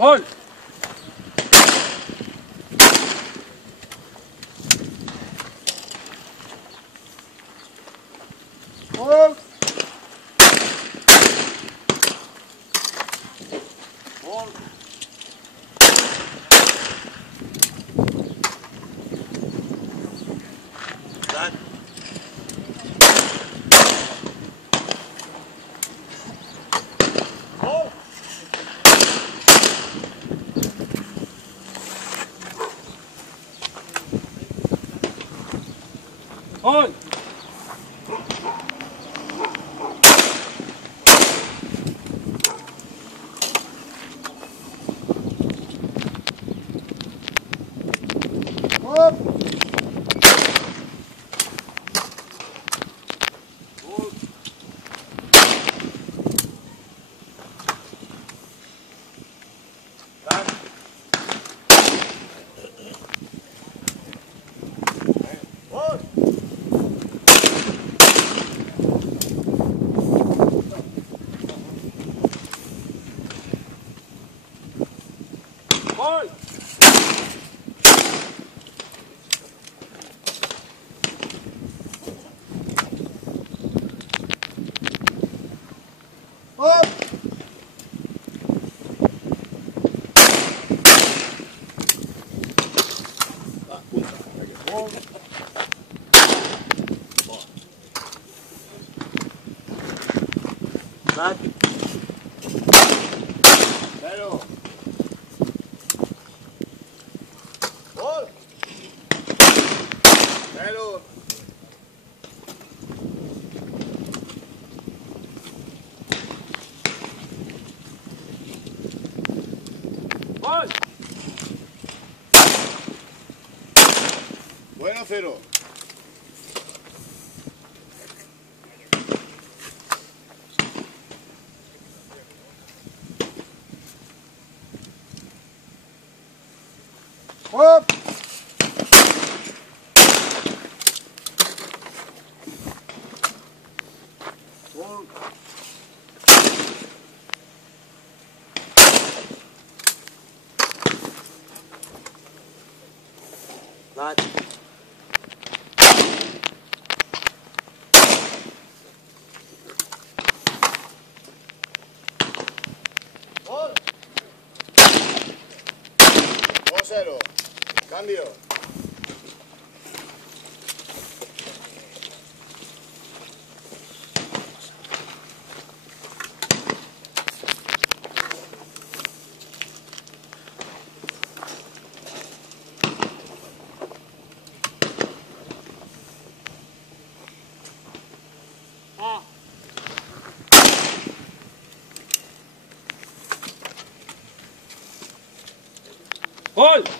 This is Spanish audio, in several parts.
Hold! Hold! Hold! That. Hold! Hold! Up! Hold! Back! Hold! Hold! Up! Hold! Back! Pero! Hold! Pero! Hold! Bueno, cero. Up! Hold! That. Hold! 2-0. Cambio. Hold!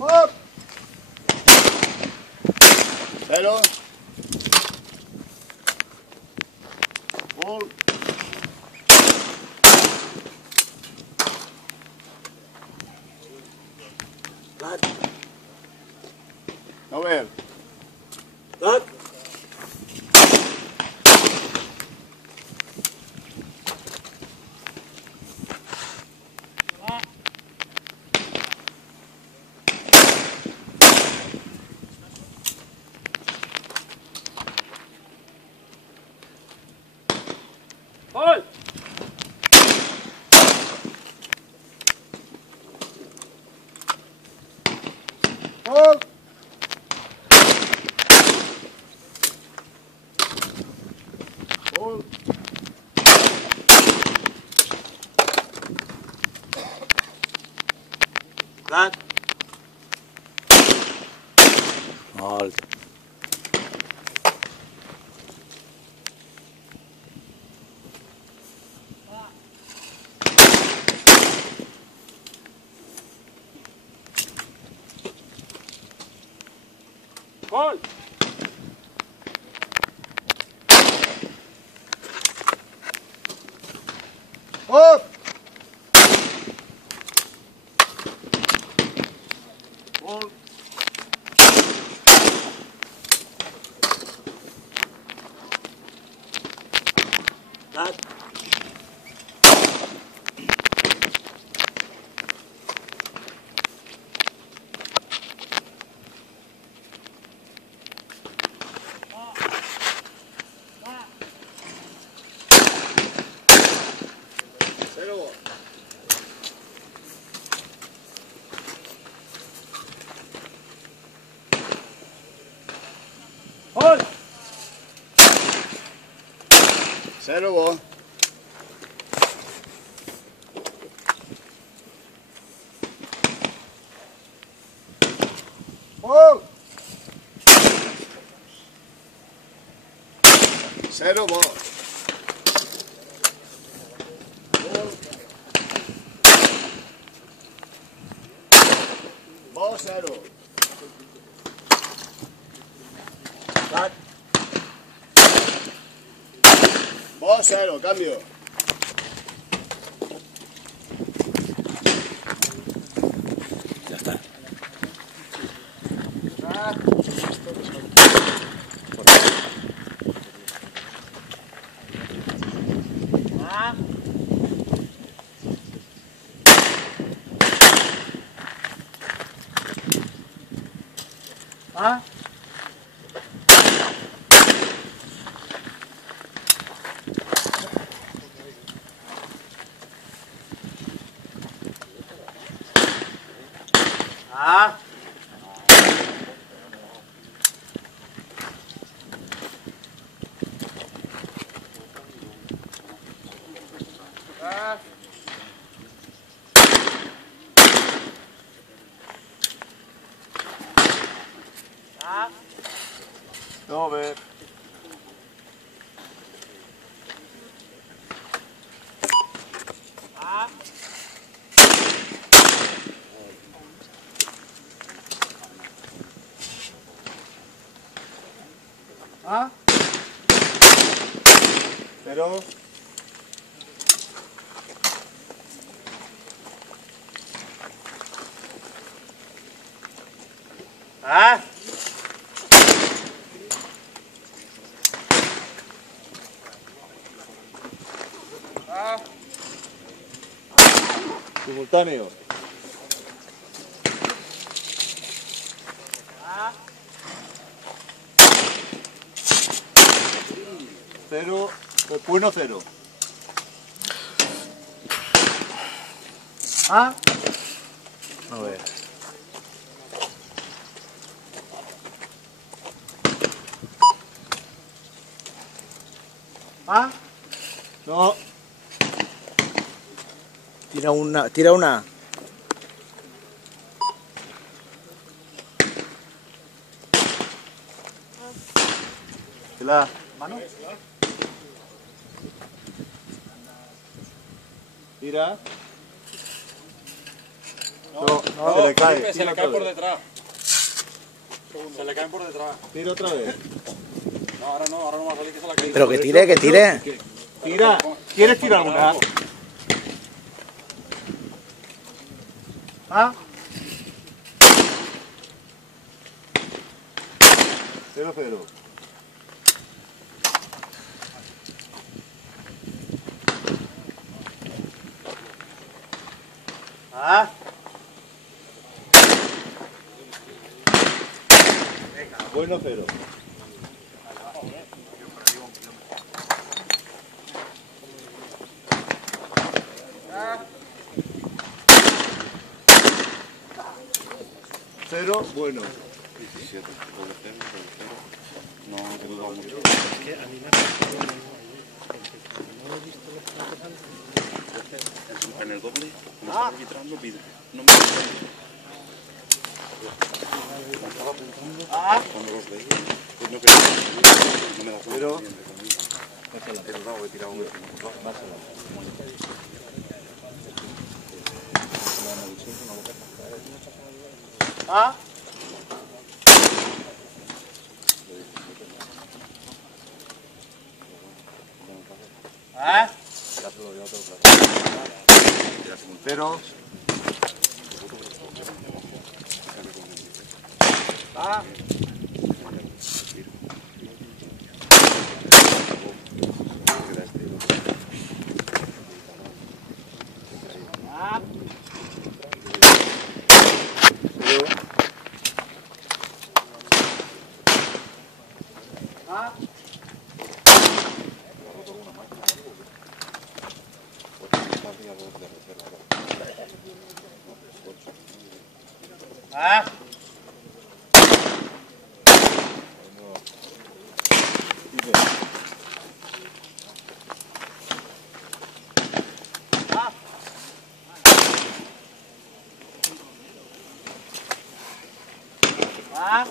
Up! Pero! Hold! That. A ver. That. Hold! Hold! Hold! That. Hold. Hold! Up! Hold! Cero vos. ¡Oh! Cero vos. Vos cero. Cut. Vos cero, cambio. Ya está. Over. Cero. Simultáneo. Cero, bueno cero. A ver. No. Tira una, tira una. La mano. Tira. No, se le cae. Se le cae por detrás. Se le caen por detrás. Tira otra vez. No, ahora no va a salir que se la cae. Pero que tire, que tire. Tira. ¿Quieres tirar una? Cero, cero. Bueno, cero. Cero, bueno. 17, doble cero, no he dudado mucho. En el doble, como estaba arbitrando, vidrio. No me estaba apuntando cuando los veía. Pues no quería. No me da cuenta. Pero. He dudado, he tirado un. Pero. Ah.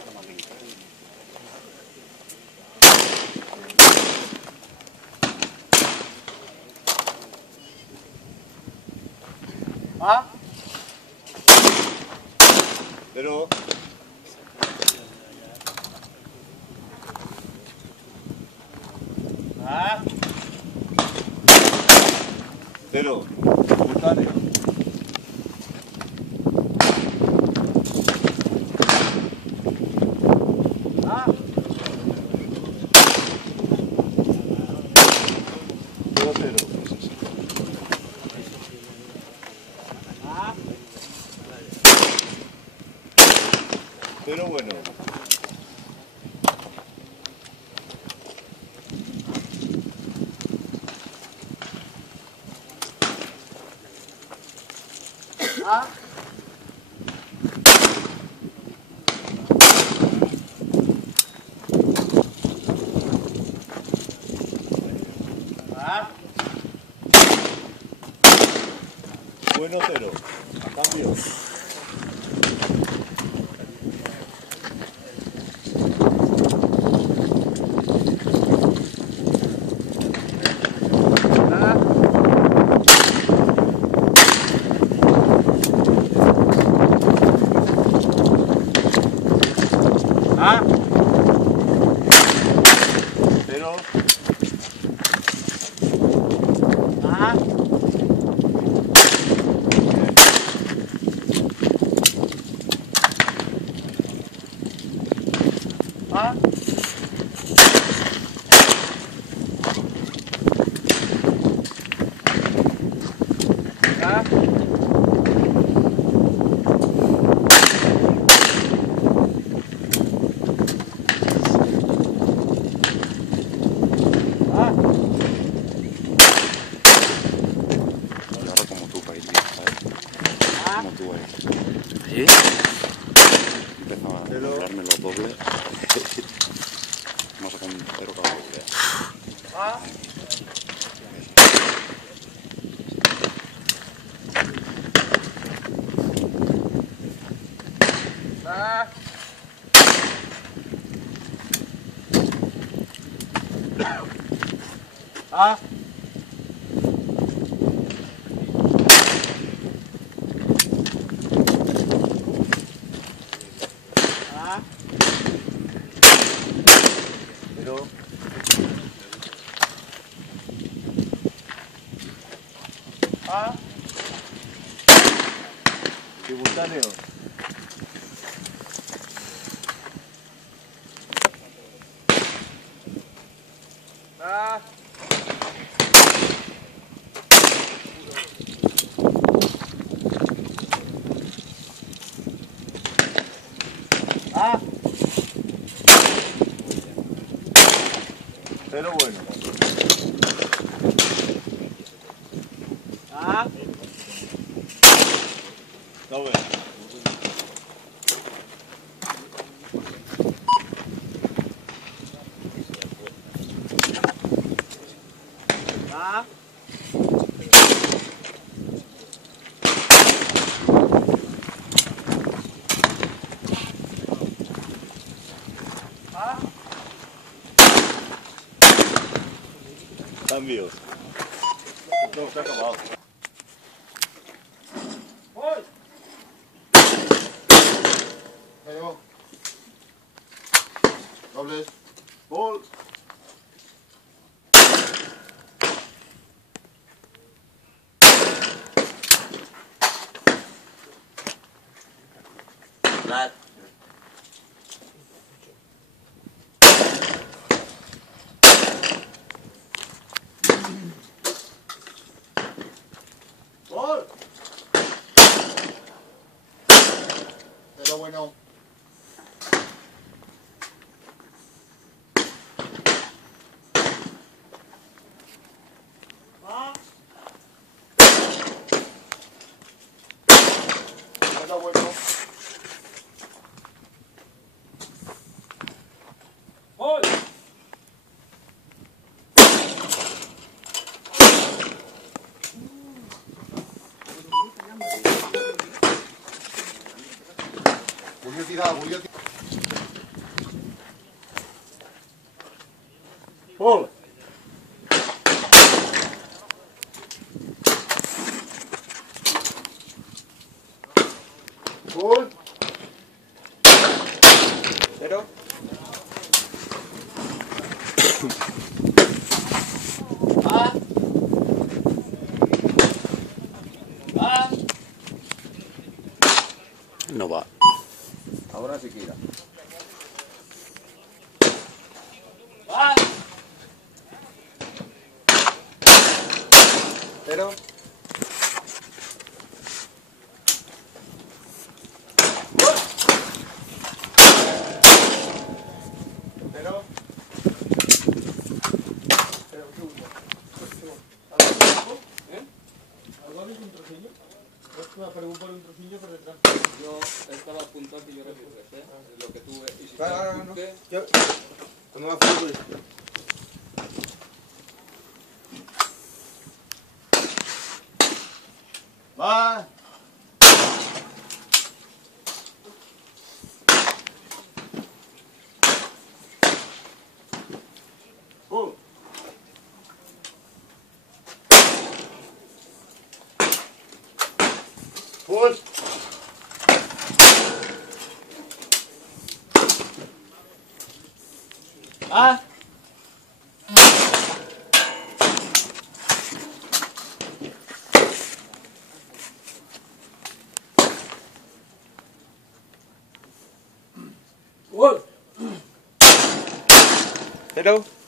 Ah. Pero. Ah. Pero. Simultáneo. Ah. Cero. Ah. Pero bueno. Ah. Ah. Bueno, cero. A cambio. Ah. Pero. Ah. Ah. Ah. Ah. Ahora como tú, para ir bien, ¿sabes? Ah. Como tú ahí. ¿Sí? Empezaba a darme los dobles. Vamos a sacar un cero cada vez. Ah. Ah. Ah. Ah. Pero. Ah. Simultáneo. Ah. Ah. Pero bueno. Ah. No ve. Ah. Ah. Cambios. No, está acabado. ¡Voy! Pero. Dobles. ¡Gol! Flat. ¡Gol! Pero bueno. Ah. Pero bueno. ¡Gol! Volvió a tirar, volvió a tirar. Ball. Ball. Cero. Va. Va. No va. Ahora sí que irá. Va. Cero. Cero. ¿Algo habéis un trocillo? Me ha preguntado un trocillo por detrás. Yo estaba apuntando que yo recuerde, lo que tuve. Y si Claro, no. ¿qué? Yo. Cuando va a hacer Va. Ball. Ball. Va. Gol. Cero.